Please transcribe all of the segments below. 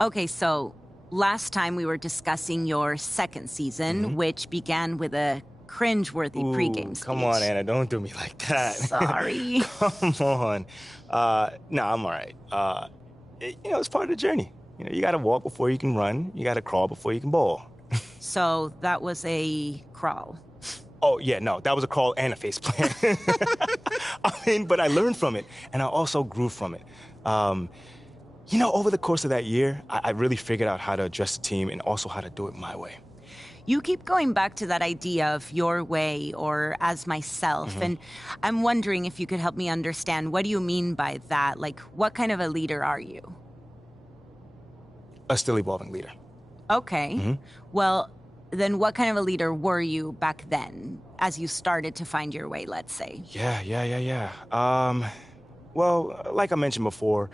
Okay, so last time we were discussing your second season, which began with a cringeworthy pregame speech. Come on, Anna, don't do me like that. Sorry. Come on. No, I'm all right. It's part of the journey. You got to walk before you can run. You got to crawl before you can bowl. So that was a crawl. Oh, yeah, no, that was a crawl and a face plant. But I learned from it, and I also grew from it. Over the course of that year, I really figured out how to address the team and also how to do it my way. You keep going back to that idea of your way or as myself, and I'm wondering if you could help me understand, what do you mean by that? Like, what kind of a leader are you? A still evolving leader. Okay. Well, then what kind of a leader were you back then, as you started to find your way, let's say? Yeah. Well, like I mentioned before,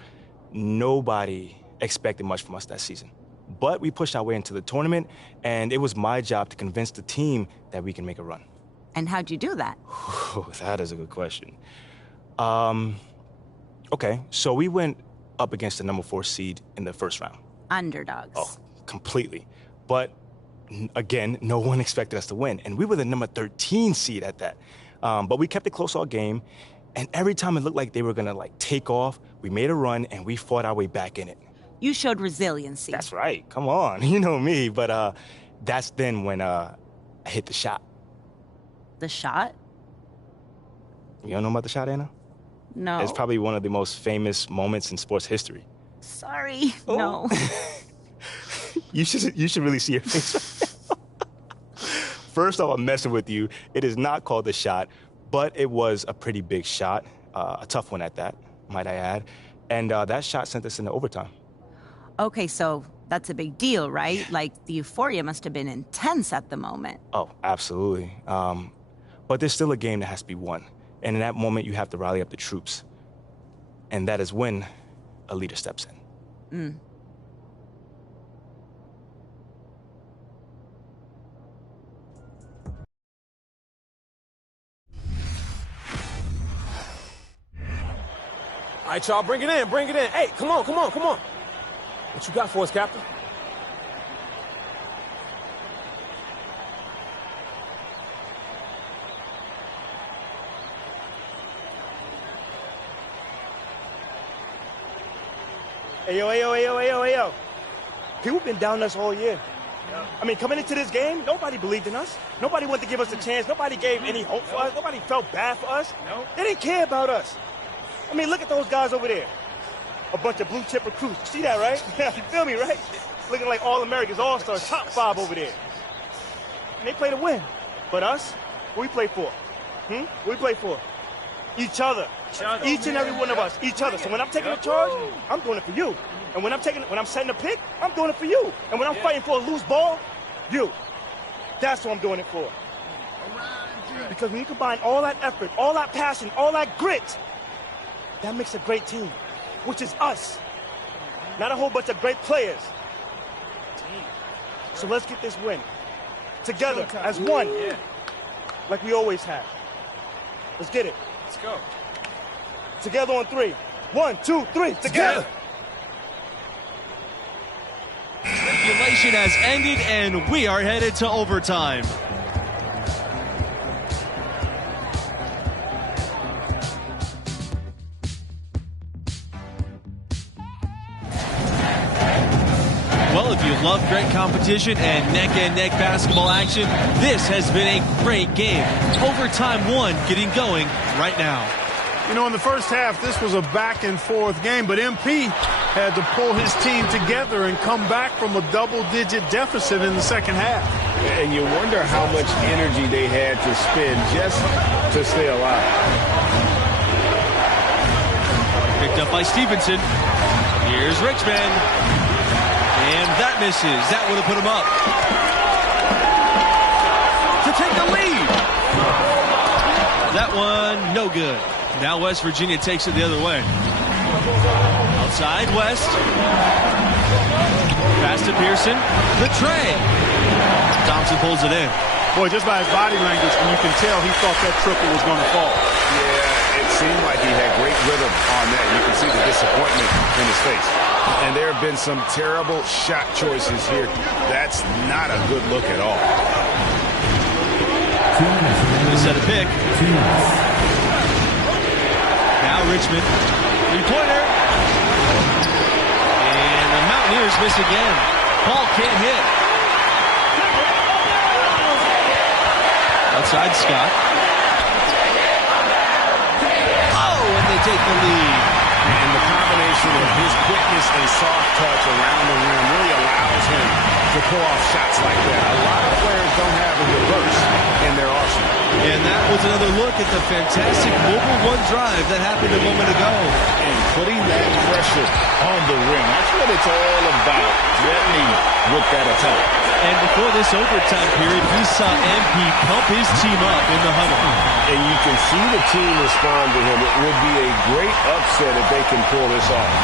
nobody expected much from us that season. But we pushed our way into the tournament, and it was my job to convince the team that we can make a run. And how'd you do that? That is a good question. Okay, so we went up against the number 4 seed in the first round. Underdogs. Oh, completely. But again, no one expected us to win, and we were the number 13 seed at that. But we kept it close all game, and every time it looked like they were gonna take off, we made a run and we fought our way back in it. You showed resiliency. That's right. Come on, you know me. But that's then when I hit the shot. The shot? You don't know about the shot, Anna? No. It's probably one of the most famous moments in sports history. Sorry. Oh. No. You should really see your face. First off, I'm messing with you. It is not called the shot, but it was a pretty big shot, a tough one at that, might I add. And that shot sent us into overtime. Okay, so that's a big deal, right? Like, the euphoria must have been intense at the moment. Oh, absolutely. But there's still a game that has to be won. And in that moment, you have to rally up the troops. And that is when a leader steps in. All right, y'all, bring it in. Hey, come on. What you got for us, Captain? Hey, yo. People been down us all year. Coming into this game, nobody believed in us. Nobody wanted to give us a chance. Nobody gave any hope for us. Nobody felt bad for us. They didn't care about us. Look at those guys over there. A bunch of blue-chip recruits. You see that, right? You feel me, right? Looking like All-Americans, All-Stars, top 5 over there. And they play to win. But us, what we play for? What we play for? Each other. Each and every one of us, each other. So when I'm taking a charge, I'm doing it for you. And when I'm setting a pick, I'm doing it for you. And when I'm fighting for a loose ball, you. That's what I'm doing it for. Because when you combine all that effort, all that passion, all that grit, that makes a great team, which is us. Not a whole bunch of great players. So let's get this win. Together, as one. Like we always have. Let's get it. Let's go. Together on 3. 1, 2, 3, together! Regulation has ended, and we are headed to overtime. Well, if you love great competition and neck-and-neck basketball action, this has been a great game. Overtime 1 getting going right now. In the first half, this was a back-and-forth game, but MP had to pull his team together and come back from a double-digit deficit in the second half. And you wonder how much energy they had to spend just to stay alive. Picked up by Stevenson. Here's Richmond. And that misses. That would have put him up. To take the lead. That one, no good. Now West Virginia takes it the other way. Outside, West. Pass to Pearson. The tray. Thompson pulls it in. Boy, just by his body language, you can tell he thought that triple was going to fall. Yeah, it seemed like he had great rhythm on that. You can see the disappointment in his face. And there have been some terrible shot choices here. That's not a good look at all. They set a pick. Now Richmond. Three-pointer. And the Mountaineers miss again. Ball can't hit. Outside Scott. Oh, and they take the lead. And the combination of his quickness and soft touch around the rim really allows him to pull off shots like that. A lot of players don't have a reverse in their arsenal. And that was another look at the fantastic mobile one drive that happened a moment ago. And putting that pressure on the rim, that's what it's all about, threatening with that attack. And before this overtime period, we saw MP pump his team up in the huddle. And you can see the team respond to him. It would be a great upset if they can pull this off.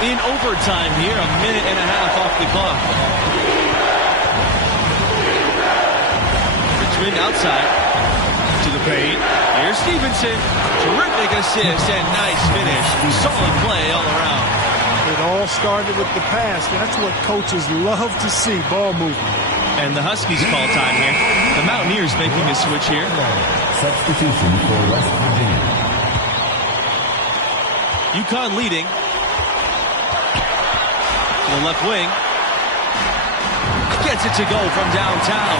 In overtime here, a minute and a half off the clock. Richmond outside to the paint. Here's Stevenson. Terrific assist and nice finish. Solid play all around. It all started with the pass. That's what coaches love to see, ball movement. And the Huskies call time here. The Mountaineers making a switch here. Substitution for West Virginia. UConn leading. To the left wing. Gets it to go from downtown.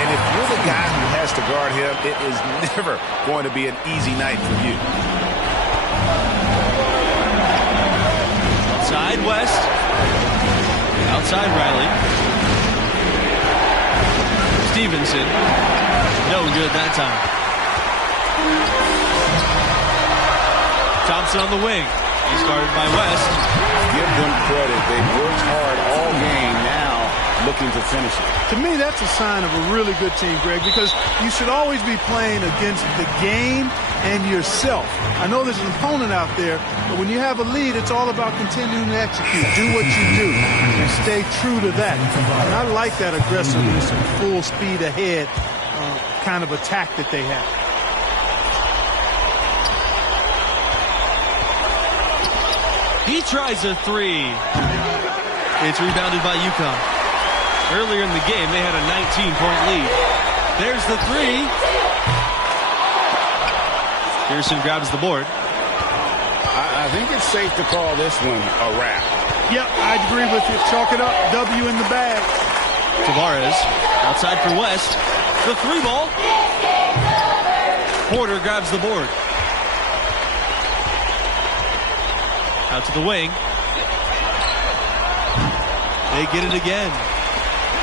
And if you're the guy who has to guard him, it is never going to be an easy night for you. Outside West. Outside Riley. Stevenson. No good that time. Thompson on the wing. He's guarded by West. Give them credit. They've worked hard all game, now looking to finish it. To me, that's a sign of a really good team, Greg, because you should always be playing against the game and yourself. I know there's an opponent out there, but when you have a lead, it's all about continuing to execute. Do what you do and stay true to that. And I like that aggressiveness and full speed ahead kind of attack that they have. He tries a three. It's rebounded by UConn. Earlier in the game, they had a 19-point lead. There's the three. Pearson grabs the board. I think it's safe to call this one a wrap. Yep, I agree with you. Chalk it up. W in the bag. Tavares outside for West. The three ball. Porter grabs the board. Out to the wing. They get it again.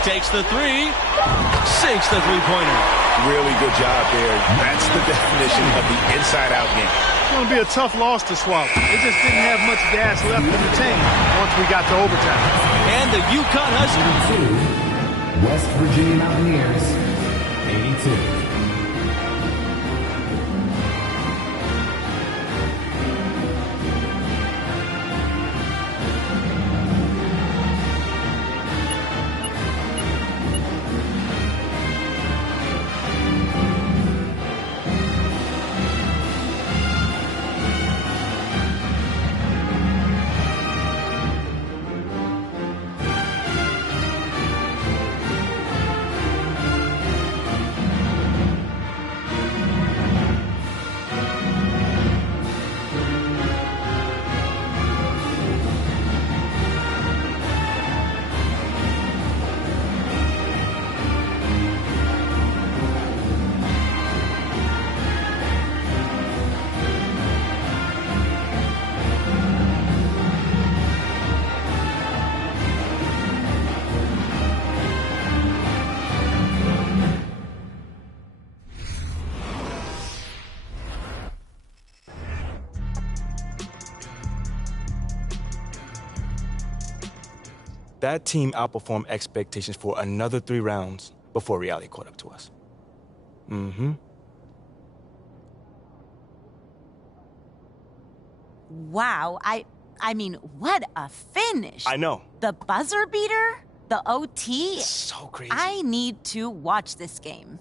Takes the three. Sinks the three-pointer. Really good job there. That's the definition of the inside-out game. It's going to be a tough loss to swallow. They just didn't have much gas left in the tank once we got to overtime. And the UConn Huskies. West Virginia Mountaineers, 82. That team outperformed expectations for another 3 rounds before reality caught up to us. Wow, I mean, what a finish. I know. The buzzer beater, the OT. So crazy. I need to watch this game.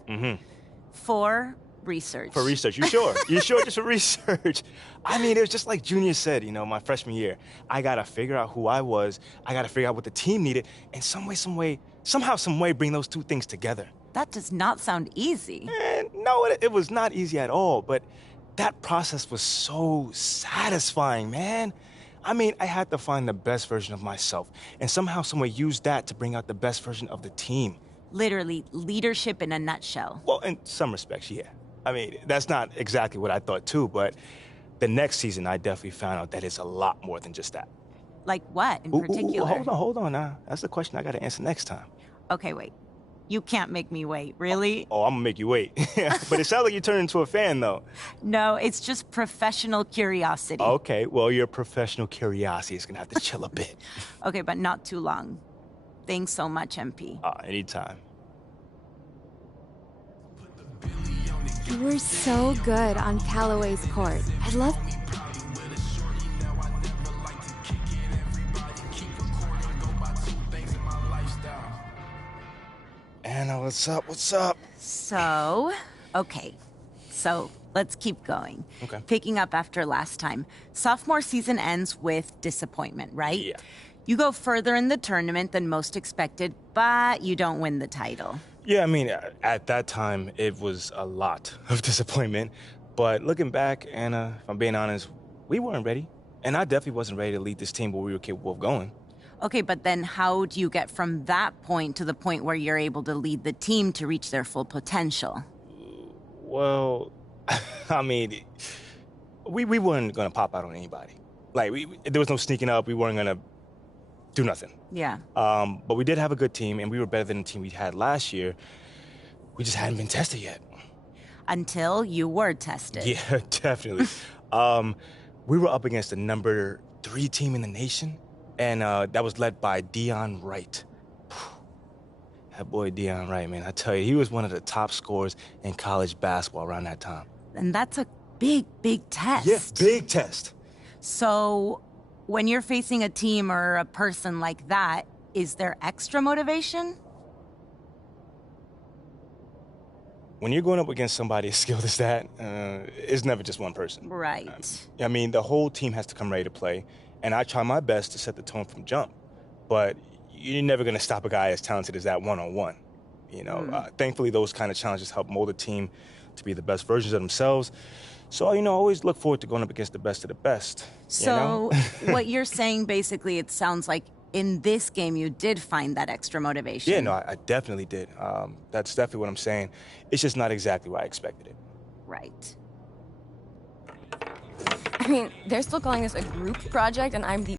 For research. For research, you sure? You sure just for research? I mean, it was just like Junior said, my freshman year. I got to figure out who I was. I got to figure out what the team needed. And somehow, some way, bring those two things together. That does not sound easy. And no, it was not easy at all. But that process was so satisfying, man. I mean, I had to find the best version of myself. And somehow, some way, use that to bring out the best version of the team. Literally, leadership in a nutshell. Well, in some respects, yeah. I mean, that's not exactly what I thought, too, but the next season, I definitely found out that it's a lot more than just that. Like what in particular? Hold on now. That's the question I got to answer next time. Okay, wait. You can't make me wait, really? Oh, I'm going to make you wait. But it sounds like you turned into a fan, though. No, it's just professional curiosity. Okay, well, your professional curiosity is going to have to chill a bit. Okay, but not too long. Thanks so much, MP. Anytime. You were so good on Callaway's court. I love... Anna, what's up? So, okay. So, let's keep going. Okay. Picking up after last time. Sophomore season ends with disappointment, right? Yeah. You go further in the tournament than most expected, but you don't win the title. Yeah, I mean, at that time, it was a lot of disappointment. But looking back, Anna, if I'm being honest, we weren't ready. And I definitely wasn't ready to lead this team where we were capable of going. Okay, but then how do you get from that point to the point where you're able to lead the team to reach their full potential? Well, I mean, we weren't going to pop out on anybody. Like, there was no sneaking up. We weren't going to do nothing. Yeah. But we did have a good team, and we were better than the team we had last year. We just hadn't been tested yet. Until you were tested. Yeah, definitely. We were up against the number 3 team in the nation, and that was led by Dion Wright. That boy Dion Wright, man, I tell you, he was one of the top scorers in college basketball around that time. And that's a big, big test. Yeah, big test. So, when you're facing a team or a person like that, is there extra motivation? When you're going up against somebody as skilled as that, it's never just one person. Right. I mean, the whole team has to come ready to play, and I try my best to set the tone from jump. But you're never going to stop a guy as talented as that one-on-one. Thankfully, those kind of challenges help mold a team to be the best versions of themselves. So, always look forward to going up against the best of the best. So, what you're saying, basically, it sounds like in this game you did find that extra motivation. Yeah, no, I definitely did. That's definitely what I'm saying. It's just not exactly what I expected it. Right. I mean, they're still calling this a group project, and I'm the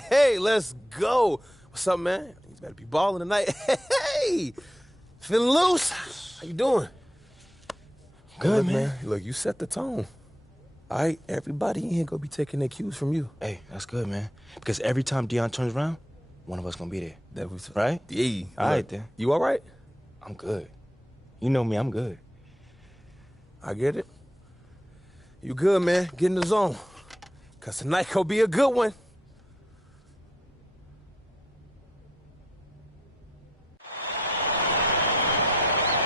Hey, let's go. What's up, man? You better be balling tonight. Hey, feeling loose? How you doing? Good, man. Look, you set the tone. All right, everybody in here gonna be taking their cues from you. Hey, that's good, man. Because every time Deion turns around, one of us gonna be there. That was right? Yeah. All right, then. You all right? I'm good. You know me, I'm good. I get it. You good, man. Get in the zone. Because tonight gonna be a good one.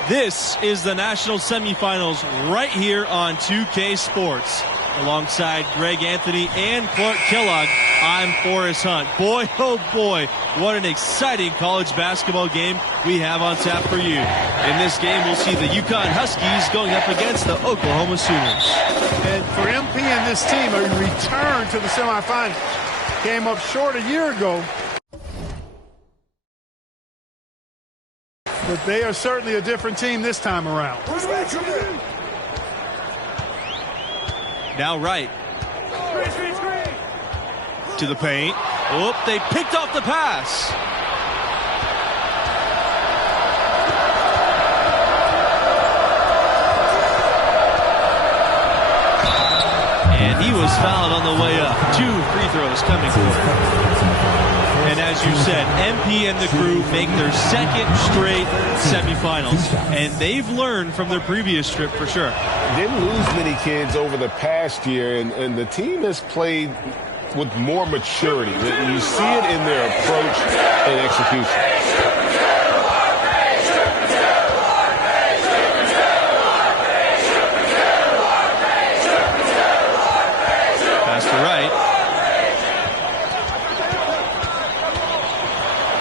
This is the national semifinals right here on 2K Sports. Alongside Greg Anthony and Clark Kellogg, I'm Forrest Hunt. Boy, oh boy, what an exciting college basketball game we have on tap for you. In this game, we'll see the UConn Huskies going up against the Oklahoma Sooners. And for MP and this team, a return to the semifinals. Came up short a year ago. But they are certainly a different team this time around. Now right. To the paint. Oop, they picked off the pass. And he was fouled on the way up. 2 free throws coming for him. And as you said, MP and the crew make their second straight semifinals. And they've learned from their previous trip for sure. Didn't lose many kids over the past year, and the team has played with more maturity. You see it in their approach and execution. Pass to right.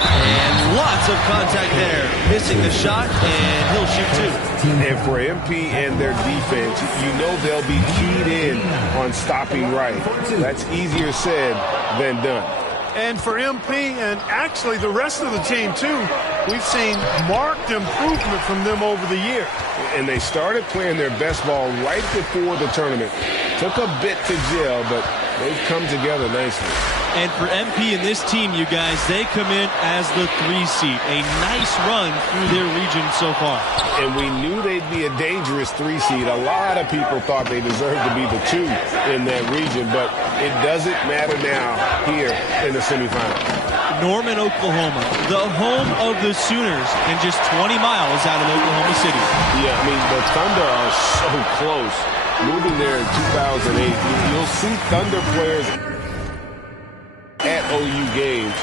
And lots of contact there. Missing the shot, and he'll shoot 2. And for MP and their defense, you know they'll be keyed in on stopping right. That's easier said than done. And for MP and actually the rest of the team, too, we've seen marked improvement from them over the year. And they started playing their best ball right before the tournament. Took a bit to gel, but they've come together nicely. And for MP and this team, you guys, they come in as the 3 seed. A nice run through their region so far. And we knew they'd be a dangerous 3 seed. A lot of people thought they deserved to be the 2 in that region, but it doesn't matter now here in the semifinals. Norman, Oklahoma, the home of the Sooners, and just 20 miles out of Oklahoma City. Yeah, I mean, the Thunder are so close. Moving there in 2008, you'll see Thunder players at OU games.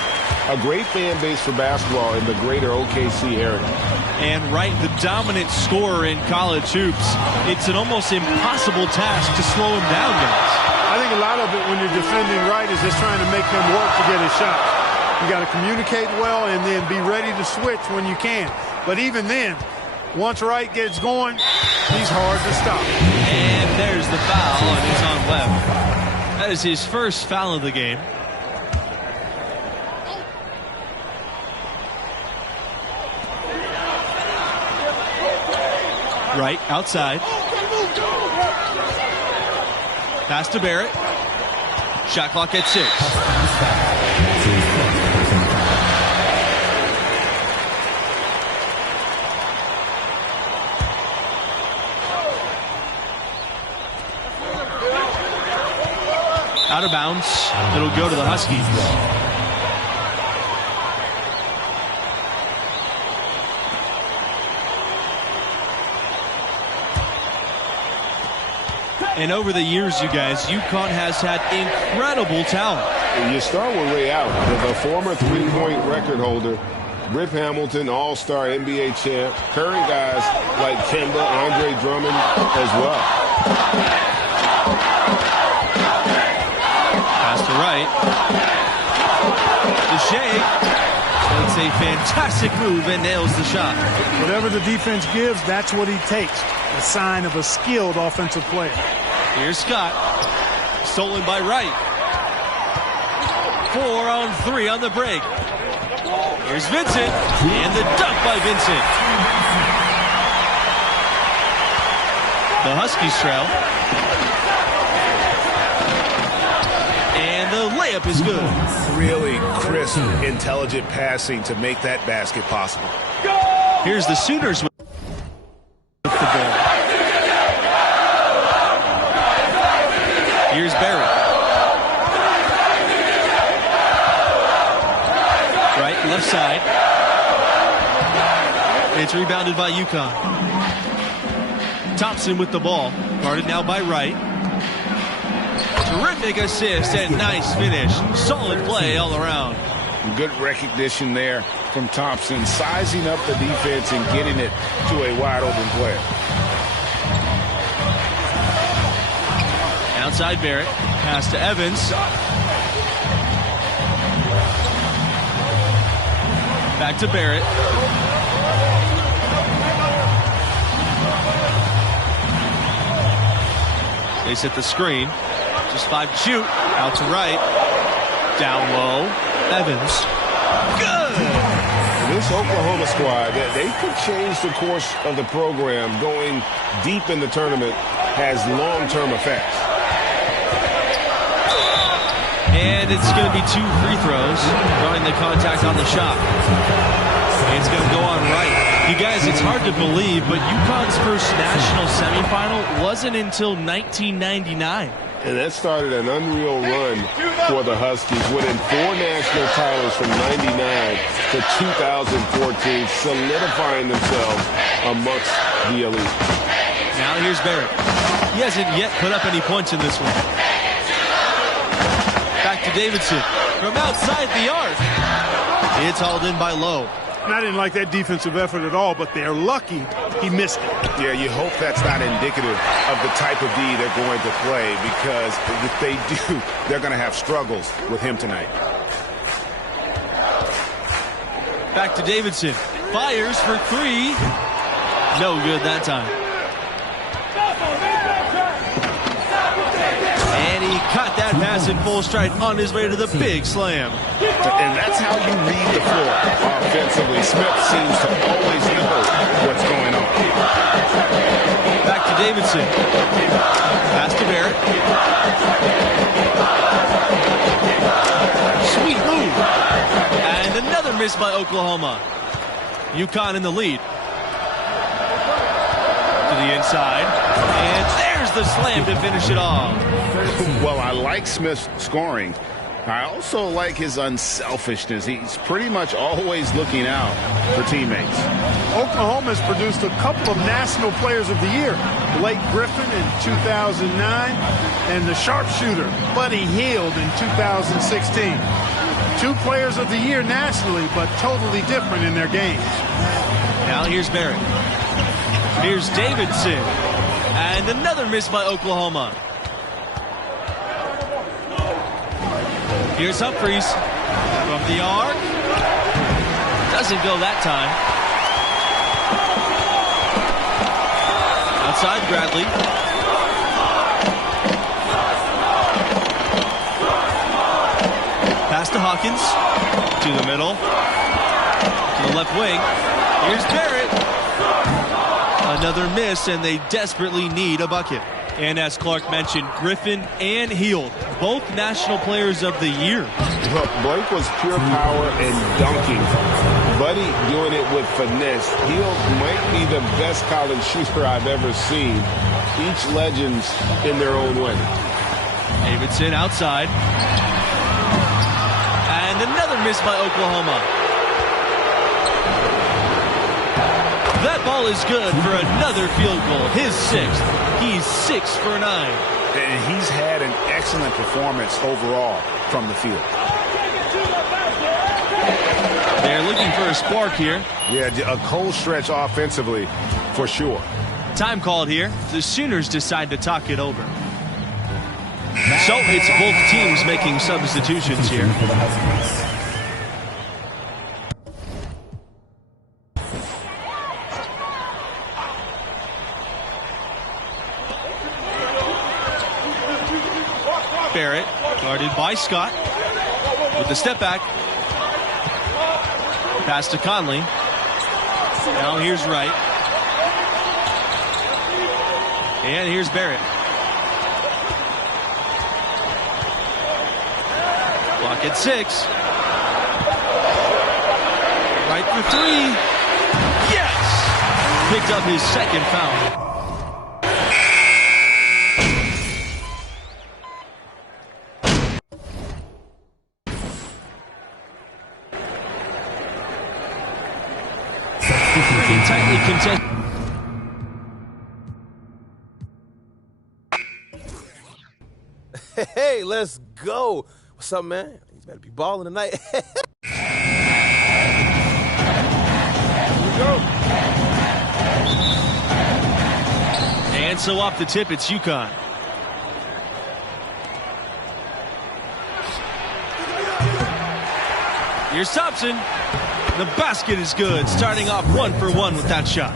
A great fan base for basketball in the greater OKC area. And right, the dominant scorer in college hoops. It's an almost impossible task to slow him down, guys. I think a lot of it when you're defending right is just trying to make him work to get his shot. You got to communicate well and then be ready to switch when you can. But even then, once Wright gets going, he's hard to stop. And there's the foul, and it's on Webb. That is his first foul of the game. Right, outside. Pass to Barrett. Shot clock at 6. Out of bounds. It'll go to the Huskies. And over the years, you guys, UConn has had incredible talent. You start with Ray Allen, the former three-point record holder, Rip Hamilton, all-star NBA champ, current guys like Kemba, Andre Drummond as well. Pass to right. To Shea. Makes a fantastic move and nails the shot. Whatever the defense gives, that's what he takes. A sign of a skilled offensive player. Here's Scott. Stolen by Wright. 4 on 3 on the break. Here's Vincent. And the dunk by Vincent. The Huskies trail. And the layup is good. Really crisp, intelligent passing to make that basket possible. Here's the Sooners with the ball. Here's Barrett. Right, left side. It's rebounded by UConn. Thompson with the ball. Guarded now by Wright. Terrific assist and nice finish. Solid play all around. Good recognition there from Thompson, sizing up the defense and getting it to a wide open player. Outside Barrett. Pass to Evans. Back to Barrett. They set the screen. Just 5 to shoot. Out to right. Down low. Evans. Good! This Oklahoma squad, they could change the course of the program. Going deep in the tournament has long-term effects. And it's going to be 2 free throws. Drawing the contact on the shot. It's going to go on right. You guys, it's hard to believe, but UConn's first national semifinal wasn't until 1999. And that started an unreal run for the Huskies, winning 4 national titles from 99 to 2014, solidifying themselves amongst the elite. Now here's Barrett. He hasn't yet put up any points in this one. Back to Davidson from outside the arc. It's hauled in by Lowe. And I didn't like that defensive effort at all, but they're lucky he missed it. Yeah, you hope that's not indicative of the type of D they're going to play, because if they do, they're going to have struggles with him tonight. Back to Davidson. Fires for 3. No good that time. And he caught that pass in full stride on his way to the big slam. And that's how you read the floor offensively. Smith seems to always know what's going on. Back to Davidson. Pass to Barrett. Sweet move. And another miss by Oklahoma. UConn in the lead. To the inside. And there's the slam to finish it off. Well, I like Smith's scoring. I also like his unselfishness. He's pretty much always looking out for teammates. Oklahoma has produced a couple of National Players of the Year. Blake Griffin in 2009 and the sharpshooter Buddy Hield in 2016. 2 Players of the Year nationally, but totally different in their games. Now here's Barrett. Here's Davidson. And another miss by Oklahoma. Here's Humphries from the arc. Doesn't go that time. Outside Bradley. Pass to Hawkins. To the middle. To the left wing. Here's Barrett. Another miss, and they desperately need a bucket. And as Clark mentioned, Griffin and Hield, both National Players of the Year. Look, Blake was pure power and dunking. Buddy doing it with finesse. Hield might be the best college shooter I've ever seen. Each legends in their own way. Davidson outside. And another miss by Oklahoma. That ball is good for another field goal, his 6th. He's 6 for 9. And he's had an excellent performance overall from the field. They're looking for a spark here. Yeah, a cold stretch offensively for sure. Time called here. The Sooners decide to talk it over. So it's both teams making substitutions here. Barrett, guarded by Scott, with the step back. Pass to Conley. Now here's Wright. And here's Barrett. at 6. Right for 3. Yes! Picked up his second foul. Tightly contested. Hey, let's go. What's up, man? You better be balling tonight. Here we go. And so off the tip, it's UConn. Here's Thompson. The basket is good, starting off 1 for 1 with that shot.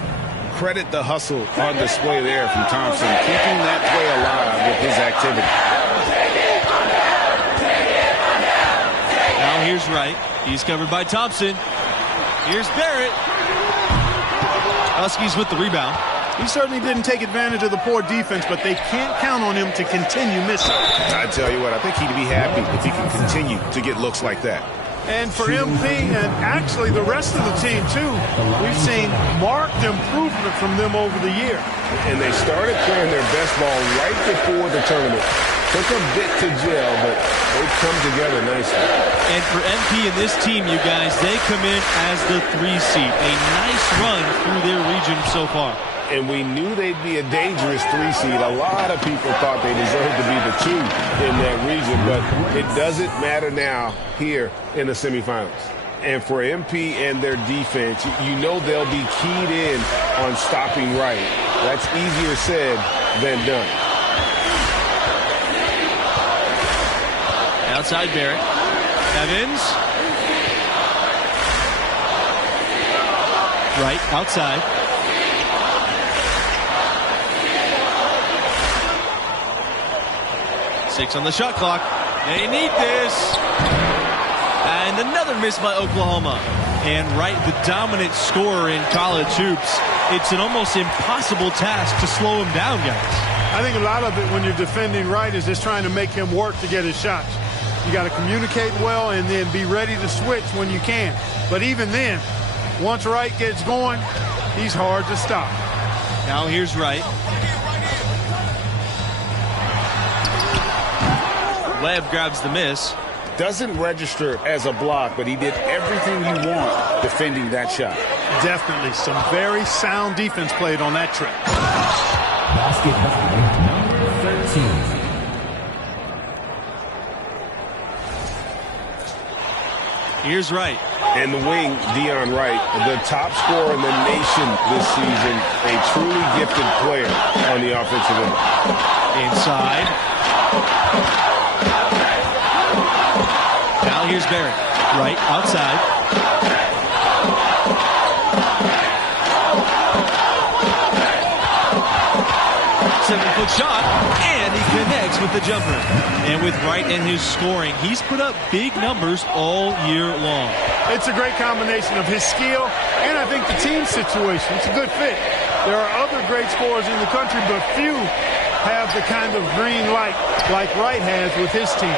Credit the hustle on display there from Thompson, keeping that play alive with his activity. Now here's Wright. He's covered by Thompson. Here's Barrett. Huskies with the rebound. He certainly didn't take advantage of the poor defense, but they can't count on him to continue missing. I tell you what, I think he'd be happy if he can continue to get looks like that. And for MP and actually the rest of the team, too, we've seen marked improvement from them over the year. And they started playing their best ball right before the tournament. Took a bit to gel, but they've come together nicely. And for MP and this team, you guys, they come in as the 3 seed. A nice run through their region so far. And we knew they'd be a dangerous 3 seed. A lot of people thought they deserved to be the 2 in that region, but it doesn't matter now here in the semifinals. And for MP and their defense, you know they'll be keyed in on stopping Wright. That's easier said than done. Outside Barrett. Evans. Wright outside. Six on the shot clock. They need this. And another miss by Oklahoma. And Wright, the dominant scorer in college hoops. It's an almost impossible task to slow him down, guys. I think a lot of it when you're defending Wright is just trying to make him work to get his shots. You got to communicate well and then be ready to switch when you can. But even then, once Wright gets going, he's hard to stop. Now here's Wright. Webb grabs the miss. Doesn't register as a block, but he did everything you want defending that shot. Definitely some very sound defense played on that trip. Basket number 13. Here's Wright. And the wing, Dion Wright, the top scorer in the nation this season, a truly gifted player on the offensive end. Inside. Now here's Barrett. Wright outside. Seven-foot shot, and he connects with the jumper. And with Wright and his scoring, he's put up big numbers all year long. It's a great combination of his skill and I think the team situation. It's a good fit. There are other great scorers in the country, but few have the kind of green light like Wright has with his team.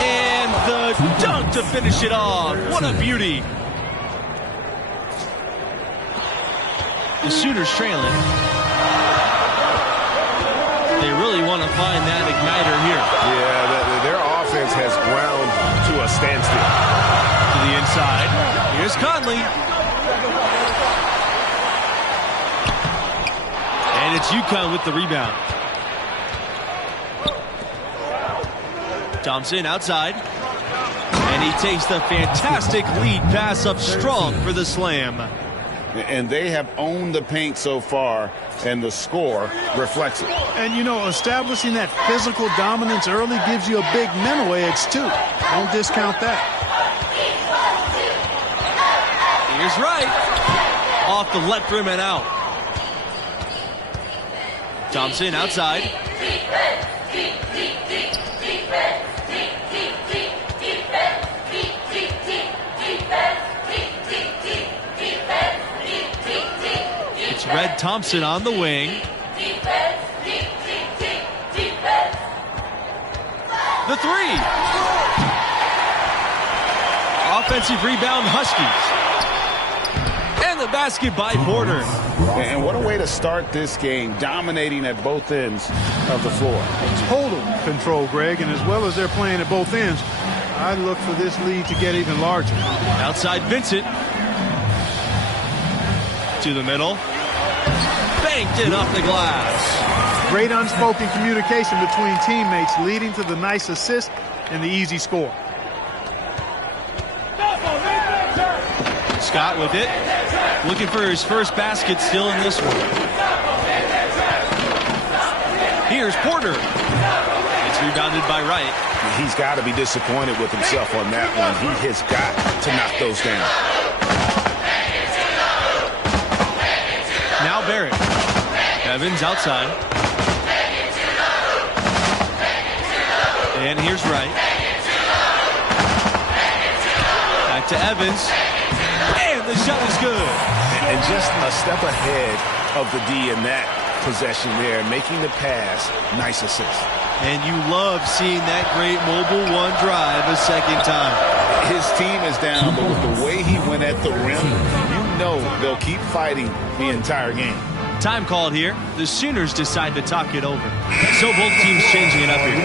And the dunk to finish it off. What a beauty. The Sooners trailing. They really want to find that igniter here. Yeah, their offense has ground to a standstill. To the inside. Here's Conley. And it's UConn with the rebound. Thompson outside. And he takes the fantastic lead pass up strong for the slam. And they have owned the paint so far, and the score reflects it. And, you know, establishing that physical dominance early gives you a big mental edge, too. Don't discount that. Here's Wright. Off the left rim and out. Thompson outside. It's Red Thompson on the wing. The three. offensive rebound, Huskies. And the basket by Porter. And what a way to start this game, dominating at both ends of the floor. Total control, Greg, and as well as they're playing at both ends, I look for this lead to get even larger. Outside Vincent. To the middle. Banked it off the glass. Great unspoken communication between teammates, leading to the nice assist and the easy score. Scott with it. Looking for his first basket still in this one. Here's Porter. It's rebounded by Wright. He's got to be disappointed with himself on that one. He has got to knock those down. Now Barrett. Evans outside. And here's Wright. Back to Evans. And the shot is good. And just a step ahead of the D in that possession there, making the pass. Nice assist. And you love seeing that great mobile one drive a second time. His team is down, but with the way he went at the rim, you know they'll keep fighting the entire game. Time called here. The Sooners decide to talk it over. So both teams changing it up here.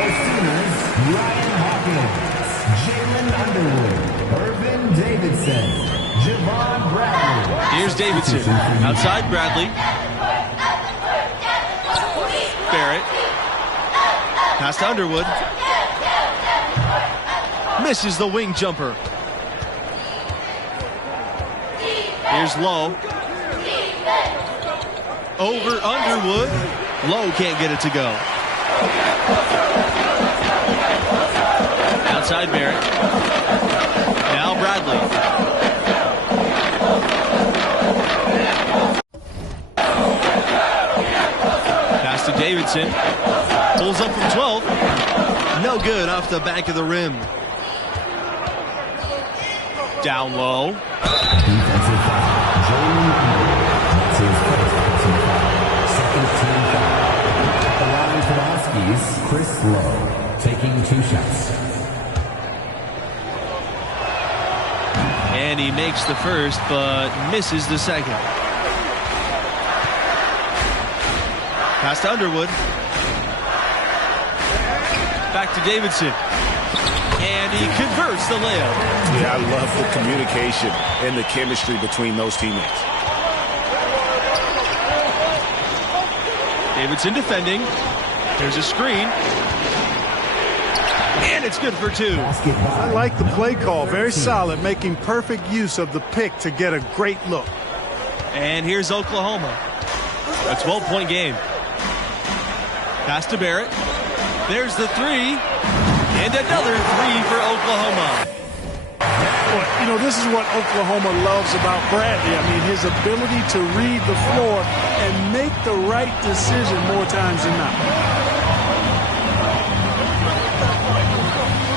Ryan Hawkins, Jalen Underwood, Irvin Davidson, Javon Bradley. Here's Davidson. Outside Bradley. Barrett. Pass to Underwood. Misses the wing jumper. Here's Lowe. Over Underwood. Lowe can't get it to go. Outside Barrett. Now Bradley. Pass to Davidson. Pulls up from 12. No good off the back of the rim. Down low. Defensive foul. Jalen Underwood. That's his first personal foul. Second team foul. At the line for the Huskies, Chris Lowe, taking 2 shots. And he makes the first, but misses the second. Pass to Underwood. Back to Davidson. And he converts the layup. Yeah, I love the communication and the chemistry between those teammates. Davidson defending. There's a screen. And it's good for 2. I like the play call. Very solid, making perfect use of the pick to get a great look. And here's Oklahoma. A 12-point game. Pass to Barrett. There's the 3. And another 3 for Oklahoma. Well, you know, this is what Oklahoma loves about Bradley. I mean, his ability to read the floor and make the right decision more times than not.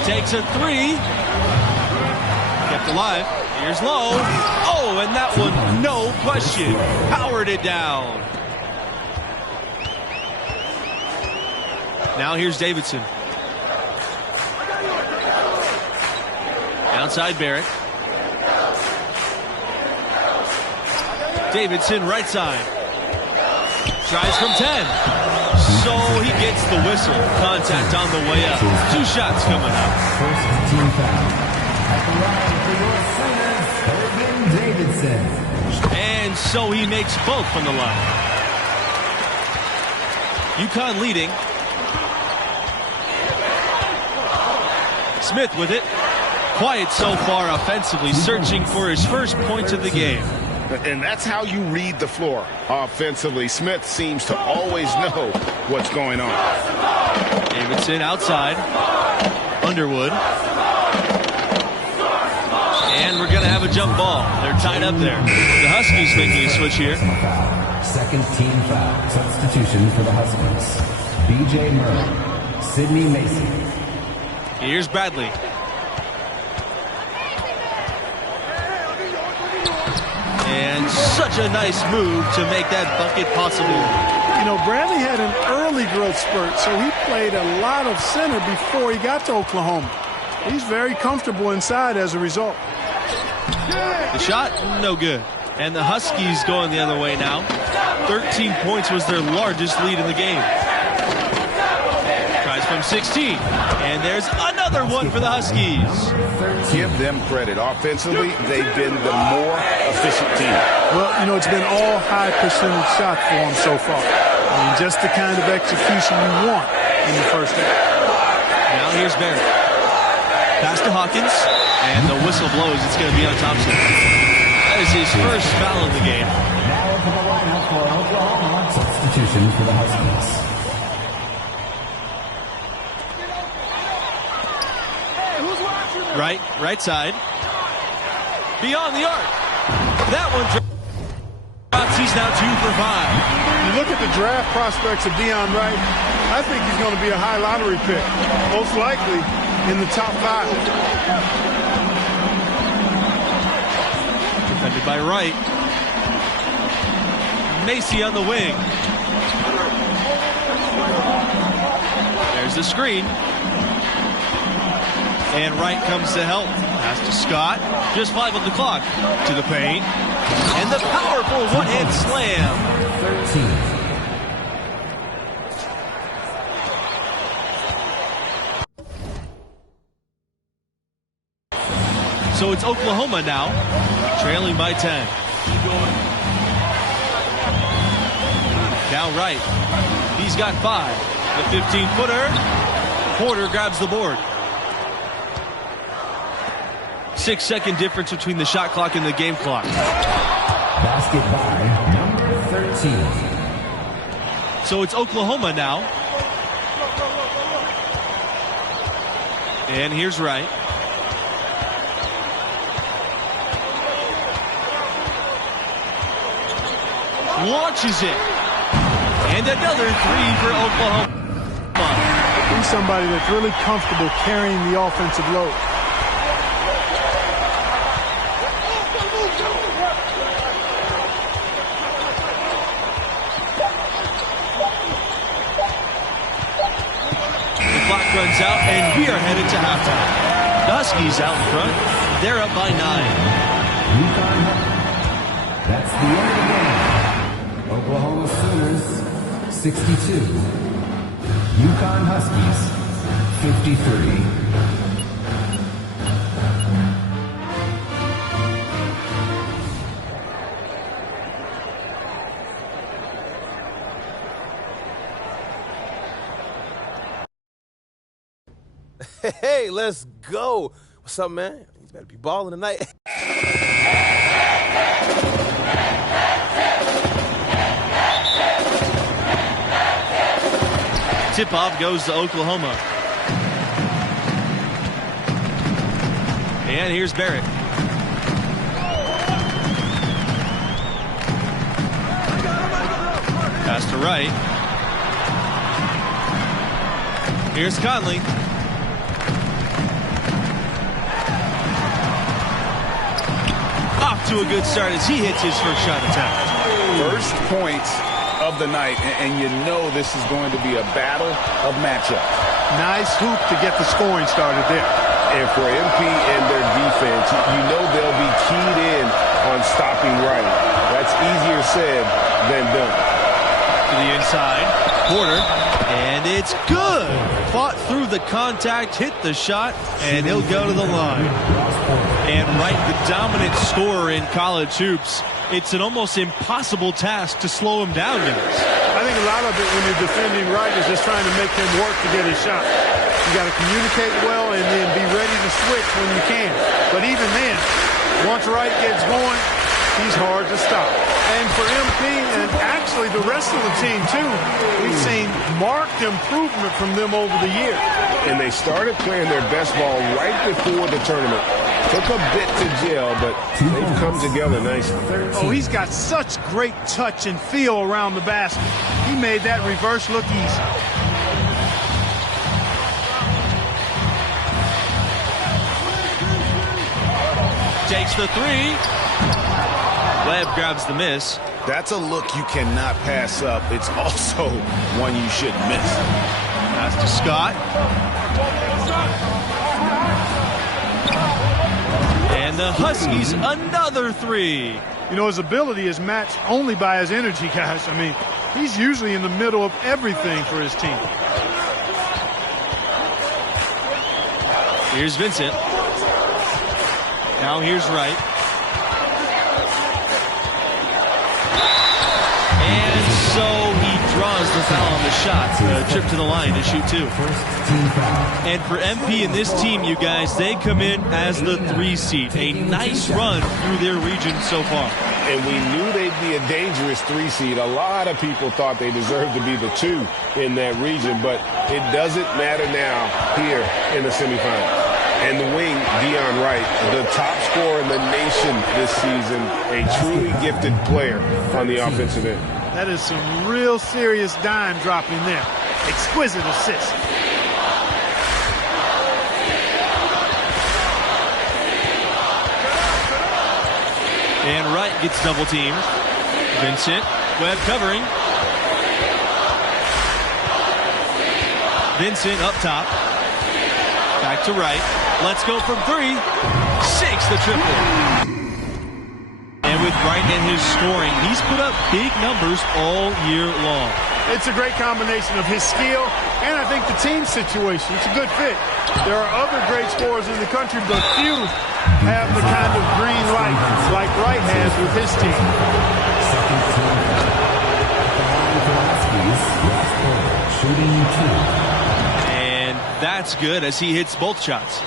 Takes a 3. Kept alive. Here's Lowe. Oh, and that one, no question, powered it down. Now here's Davidson. Outside Barrett. Davidson right side. Tries from 10. So he gets the whistle. Contact on the way up. 2 shots coming up. First team foul. At the line for your Sooners, Irvin Davidson. And so he makes both from the line. UConn leading. Smith with it. Quiet so far offensively, searching for his first points of the game. And that's how you read the floor offensively. Smith seems to always know what's going on. Davidson outside. Underwood. And we're going to have a jump ball. They're tied up there. The Huskies making a switch here. Second team foul. Substitution for the Huskies. B.J. Murray. Sidney Mason. Here's Bradley. And such a nice move to make that bucket possible. You know, Bradley had an early growth spurt, so he played a lot of center before he got to Oklahoma. He's very comfortable inside as a result. The shot, no good. And the Huskies going the other way now. 13 points was their largest lead in the game. Tries from 16. And there's another one for the Huskies. Give them credit. Offensively, they've been the more efficient team. Well, you know, it's been all high percentage shots for them so far. I mean, just the kind of execution you want in the first half. Now here's Barrett. Pass to Hawkins. And the whistle blows. It's going to be on Thompson. That is his first foul in the game. Now into the lineup for Oklahoma. Substitution for the Huskies. Right side. Beyond the arc. That one drops. He's now 2 for 5. You look at the draft prospects of Deion Wright, I think he's going to be a high lottery pick. Most likely in the top 5. Defended by Wright. Macy on the wing. There's the screen. And Wright comes to help. Pass to Scott. Just 5 on the clock. To the paint. And the powerful one-hand slam. 13. So it's Oklahoma now, trailing by 10. Now Wright. He's got 5. The 15-footer. Porter grabs the board. 6-second difference between the shot clock and the game clock. Basket by number 13. So it's Oklahoma now. And here's Wright. Launches it. And another 3 for Oklahoma. He's somebody that's really comfortable carrying the offensive load. Runs out, and we are headed to halftime. The Huskies out in front. They're up by 9. That's the end of the game. Oklahoma Sooners 62. UConn Huskies 53. Hey, let's go. What's up, man? You better be balling tonight. Tip-off goes to Oklahoma. And here's Barrett. Pass to Wright. Here's Conley. Off to a good start as he hits his first shot attempt. First points of the night, and you know this is going to be a battle of matchups. Nice hoop to get the scoring started there. And for MP and their defense, you know they'll be keyed in on stopping Wright. That's easier said than done. To the inside, Porter, and it's good. Fought through the contact, hit the shot, and he'll go to the line. And Wright, the dominant scorer in college hoops, it's an almost impossible task to slow him down, guys. I think a lot of it when you're defending Wright is just trying to make him work to get his shot. You got to communicate well and then be ready to switch when you can. But even then, once Wright gets going, he's hard to stop. And for MP and actually the rest of the team too, we've seen marked improvement from them over the years. And they started playing their best ball right before the tournament. Took a bit to gel, but they've come together nicely. Oh, he's got such great touch and feel around the basket. He made that reverse look easy. Takes the 3. Webb grabs the miss. That's a look you cannot pass up. It's also one you shouldn't miss. Pass to Scott. And the Huskies another three. You know, his ability is matched only by his energy, guys. I mean, he's usually in the middle of everything for his team. Here's Vincent. Now here's Wright. And so he draws the foul on the shot. Trip to the line to shoot two. And for MP and this team, you guys, they come in as the 3 seed. A nice run through their region so far. And we knew they'd be a dangerous 3 seed. A lot of people thought they deserved to be the 2 in that region, but it doesn't matter now here in the semifinals. And the wing, Dion Wright, the top scorer in the nation this season, a truly gifted player on the offensive end. That is some real serious dime dropping there. Exquisite assist. And Wright gets double teamed. Vincent, Webb covering. Vincent up top. Back to Wright. Let's go from 3. Sinks the triple. And with Wright and his scoring, he's put up big numbers all year long. It's a great combination of his skill and I think the team situation. It's a good fit. There are other great scorers in the country, but few have the kind of green light like Wright has with his team. Second team shooting 2. And that's good as he hits both shots.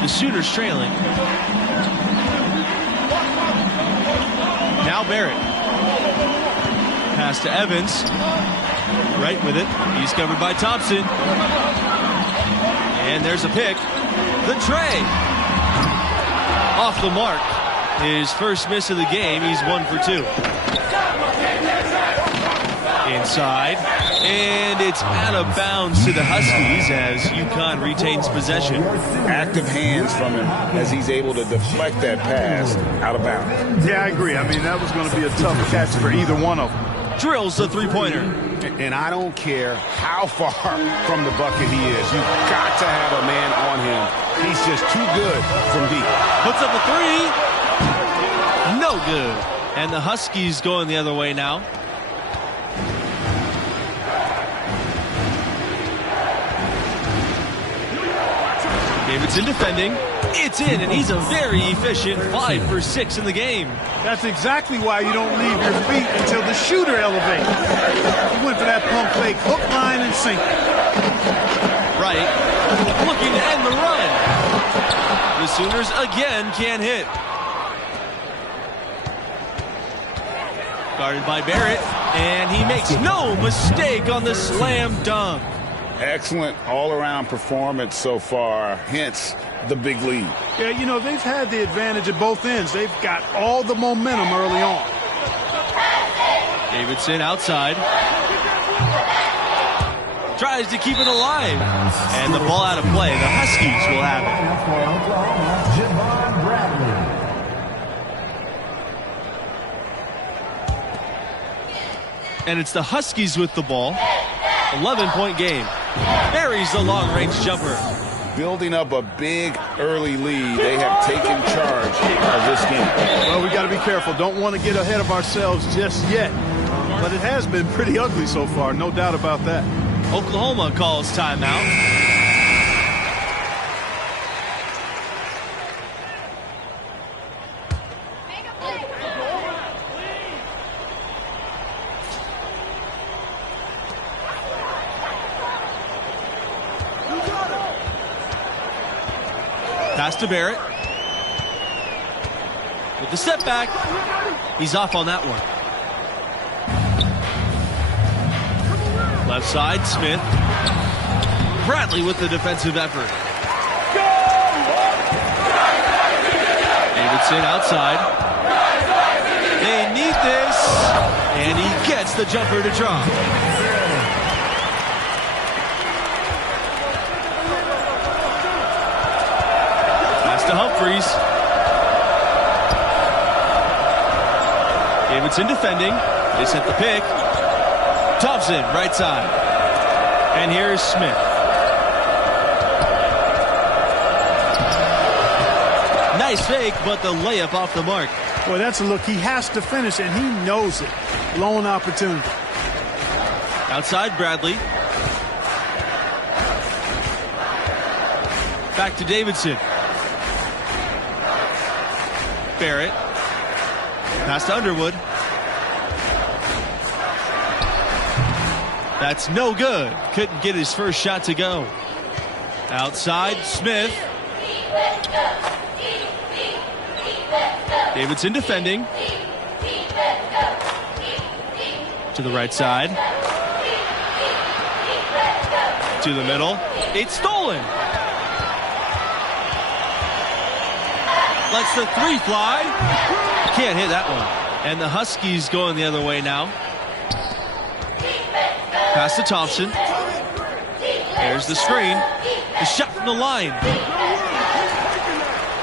The Sooners trailing. Now Barrett. Pass to Evans. Right with it. He's covered by Thompson. And there's a pick. The tray. Off the mark. His first miss of the game. He's 1 for 2. Inside. And it's out of bounds to the Huskies as UConn retains possession. Active hands from him as he's able to deflect that pass out of bounds. Yeah, I agree. I mean, that was going to be a tough catch for either one of them. Drills the three-pointer. And I don't care how far from the bucket he is. You've got to have a man on him. He's just too good from deep. Puts up a 3. No good. And the Huskies going the other way now. Davidson defending. It's in, and he's a very efficient 5 for 6 in the game. That's exactly why you don't leave your feet until the shooter elevates. He went for that pump fake, hook, line, and sink. Right. Looking to end the run. The Sooners again can't hit. Guarded by Barrett, and he makes no mistake on the slam dunk. Excellent all-around performance so far, hence the big lead. Yeah, you know, they've had the advantage at both ends. They've got all the momentum early on. Davidson outside. Tries to keep it alive. And the ball out of play. The Huskies will have it. And it's the Huskies with the ball. 11-point game. Buries the long-range jumper. Building up a big early lead. They have taken charge of this game. Well, we got to be careful. Don't want to get ahead of ourselves just yet. But it has been pretty ugly so far, no doubt about that. Oklahoma calls timeout. Pass to Barrett. With the step back, he's off on that one. Left side, Smith. Bradley with the defensive effort. Davidson outside. They need this. And he gets the jumper to drop. To Humphreys. Davidson defending. They set the pick. Thompson, right side. And here's Smith. Nice fake, but the layup off the mark. Boy, that's a look he has to finish, and he knows it. Lone opportunity. Outside Bradley. Back to Davidson. Barrett. Pass to Underwood. That's no good. Couldn't get his first shot to go. Outside, Smith. Davidson defending. To the right side. To the middle. It's stolen. Lets the three fly. Can't hit that one. And the Huskies going the other way now. Pass to Thompson. There's the screen. The shot from the line.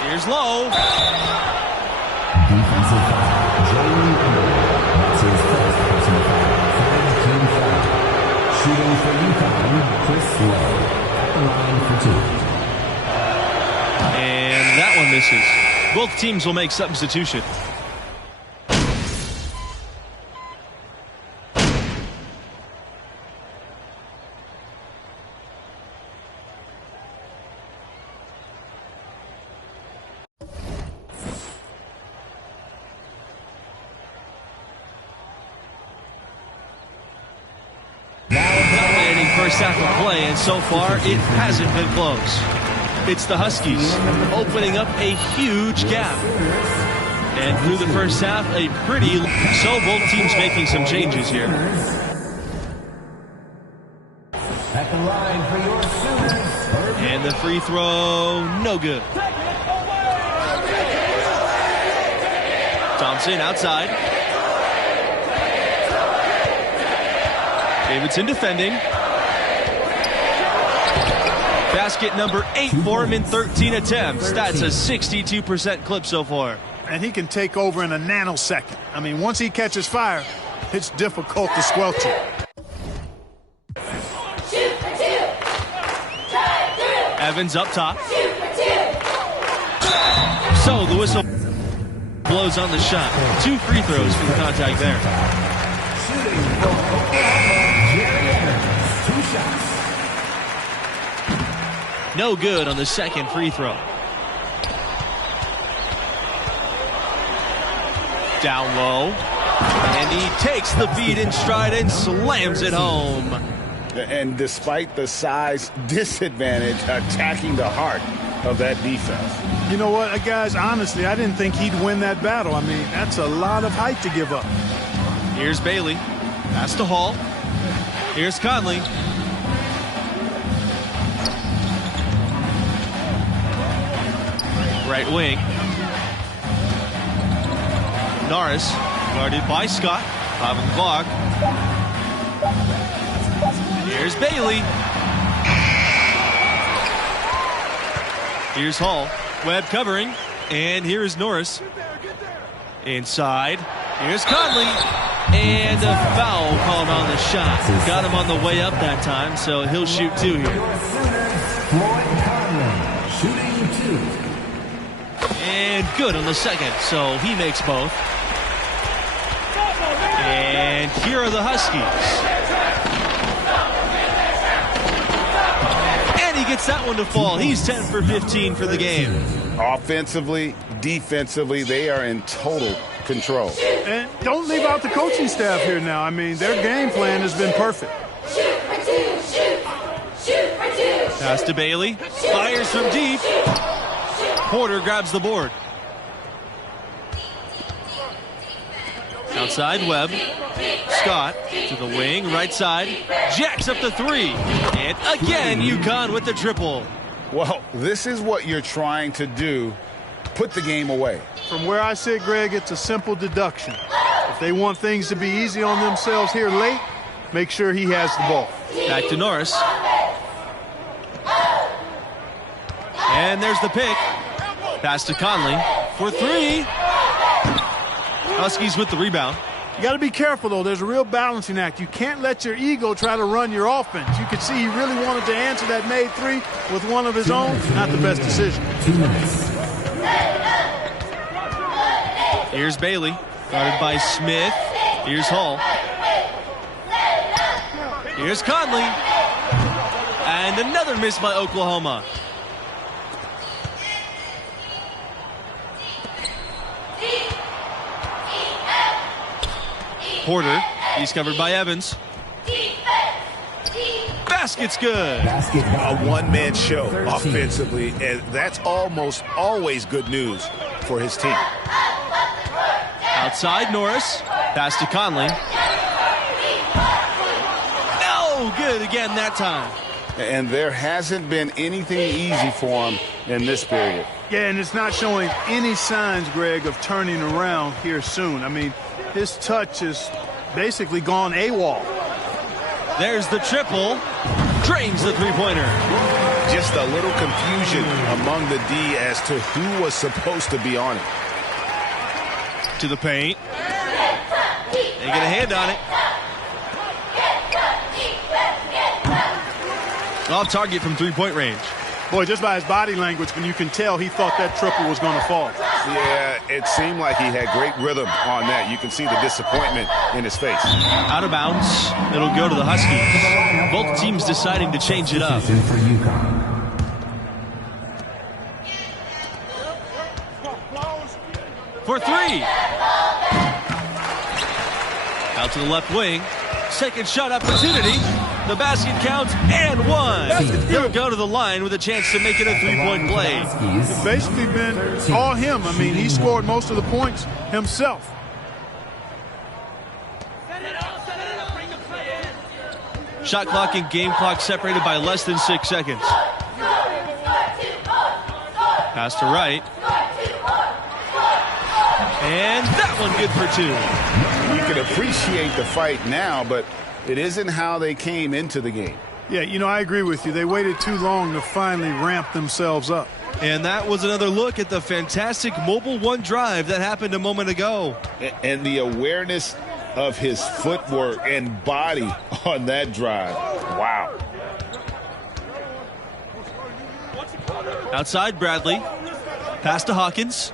Here's Lowe. Defensive foul. Jalen Underwood. That's his first personal foul. 5-team foul. Shooting for UConn, Chris Lowe. At the line for 2. And that one misses. Both teams will make substitution. Dominating first half of play, and so far it hasn't been close. It's the Huskies opening up a huge gap. And through the first half, a pretty... So both teams making some changes here. At the line for your Sooners. And the free throw, no good. Thompson outside. Davidson defending. Basket number 8 for him in 13 attempts. That's a 62% clip so far. And he can take over in a nanosecond. I mean, once he catches fire, it's difficult to squelch it. Evans up top. So the whistle blows on the shot. 2 free throws for the contact there. No good on the second free throw. Down low. And he takes the feed in stride and slams it home. And despite the size disadvantage, attacking the heart of that defense. You know what, guys, honestly, I didn't think he'd win that battle. I mean, that's a lot of height to give up. Here's Bailey. Pass to Hall. Here's Conley. Right wing. Norris guarded by Scott. 5 on the clock. Here's Bailey. Here's Hall. Webb covering. And here's Norris. Inside. Here's Conley. And a foul called on the shot. Got him on the way up that time, so he'll shoot 2 here. Shooting 2. And good on the second, so he makes both. And here are the Huskies. And he gets that one to fall. He's 10 for 15 for the game. Offensively, defensively, they are in total control. And don't leave out the coaching staff here now. I mean, their game plan has been perfect. Pass to Bailey. Fires from deep. Porter grabs the board. Outside Webb. Scott to the wing, right side. Jacks up the 3. And again, UConn with the triple. Well, this is what you're trying to do. Put the game away. From where I sit, Greg, it's a simple deduction. If they want things to be easy on themselves here late, make sure he has the ball. Back to Norris. And there's the pick. Pass to Conley for 3. Huskies with the rebound. You got to be careful, though. There's a real balancing act. You can't let your ego try to run your offense. You could see he really wanted to answer that made 3 with one of his own. Not the best decision. 2 minutes. Here's Bailey, guarded by Smith. Here's Hull. Here's Conley. And another miss by Oklahoma. Porter, he's covered by Evans. Basket's good. A one-man show offensively, and that's almost always good news for his team. Outside Norris, pass to Conley. No, good again that time. And there hasn't been anything easy for him in this period. Yeah, and it's not showing any signs, Greg, of turning around here soon. I mean, his touch is basically gone AWOL. There's the triple. Drains the three-pointer. Just a little confusion among the D as to who was supposed to be on it. To the paint. They get a hand on it. Off target from three-point range. Boy, just by his body language, when you can tell he thought that triple was going to fall. Yeah, it seemed like he had great rhythm on that. You can see the disappointment in his face. Out of bounds. It'll go to the Huskies. Both teams deciding to change it up. For UConn. For three. Out to the left wing. Second shot opportunity. The basket counts and one. He'll go to the line with a chance to make it a three-point play. It's basically been all him. I mean, he scored most of the points himself. Shot clock and game clock separated by less than 6 seconds. Pass to Wright. And that one good for two. You can appreciate the fight now, but it isn't how they came into the game. Yeah, you know, I agree with you. They waited too long to finally ramp themselves up. And that was another look at the fantastic mobile one drive that happened a moment ago. And the awareness of his footwork and body on that drive. Wow. Outside Bradley. Pass to Hawkins.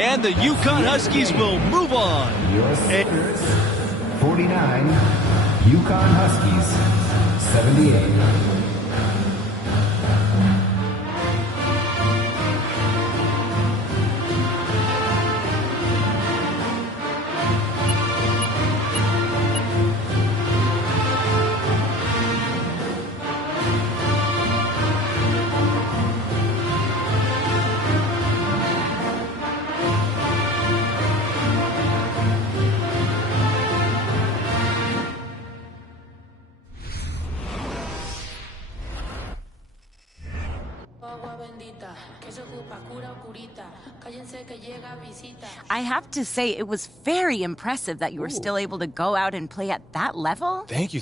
And the UConn Huskies will move on. Your Sooners, 49. UConn Huskies, 78. I have to say, it was very impressive that you were still able to go out and play at that level. Thank you.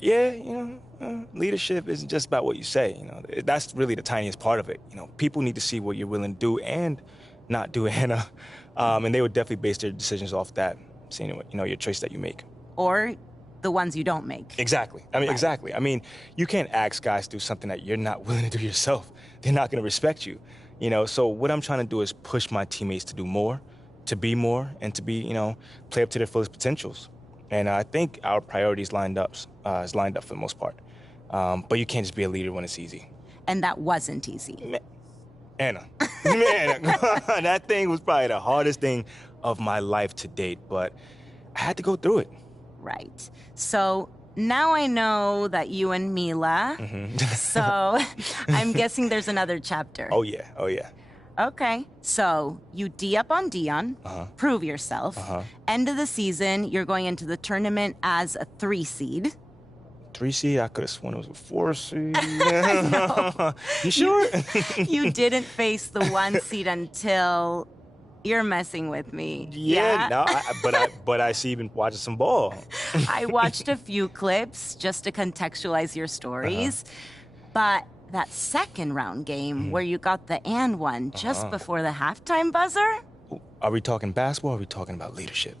Yeah, you know, leadership isn't just about what you say. You know, that's really the tiniest part of it. You know, people need to see what you're willing to do and not do, and they would definitely base their decisions off that, seeing what, you know, your choice that you make. Or the ones you don't make. Exactly. Exactly. I mean, you can't ask guys to do something that you're not willing to do yourself. They're not going to respect you. You know, so what I'm trying to do is push my teammates to do more, to be more, and to be, you know, play up to their fullest potentials. And I think our priorities is lined up for the most part. But you can't just be a leader when it's easy. And that wasn't easy. Anna, that thing was probably the hardest thing of my life to date, but I had to go through it. Right. So now I know that you and Mila. So I'm guessing there's another chapter. Oh, yeah. Okay. So you D up on Dion, prove yourself. End of the season, you're going into the tournament as a 3 seed. 3 seed? I could have sworn it was a 4 seed. No. You sure? You didn't face the 1 seed until... You're messing with me. Yeah? No, but I see you've been watching some ball. I watched a few clips just to contextualize your stories. But that second round game where you got the and one just before the halftime buzzer? Are we talking basketball or are we talking about leadership?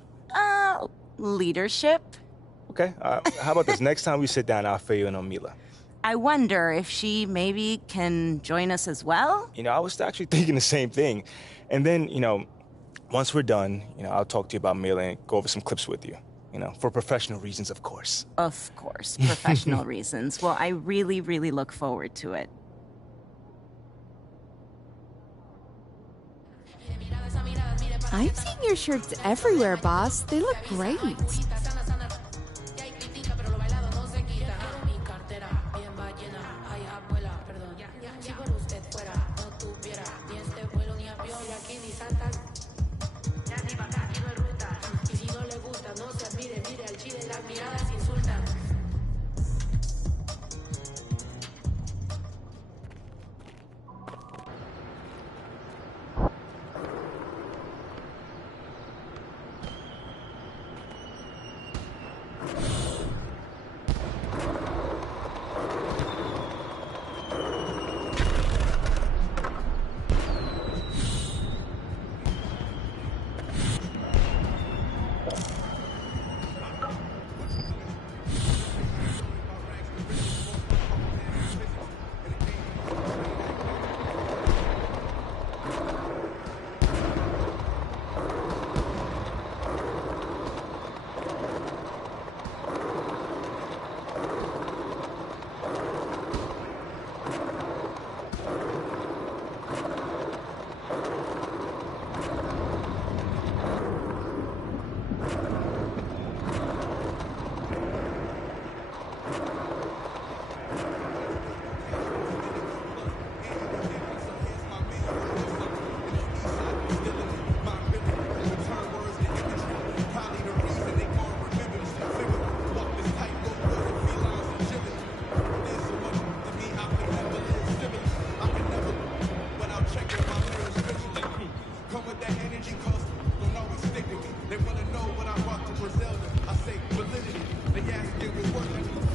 Leadership. Okay. How about this? Next time we sit down, I'll fill you in on Mila. I wonder if she maybe can join us as well? You know, I was actually thinking the same thing. And then, you know, once we're done, you know, I'll talk to you about Mila and go over some clips with you. You know, for professional reasons, of course. Of course, professional reasons. Well, I really, really look forward to it. I'm seeing your shirts everywhere, boss. They look great. They wanna know what I brought to Griselda. I say validity. They ask if it worth it.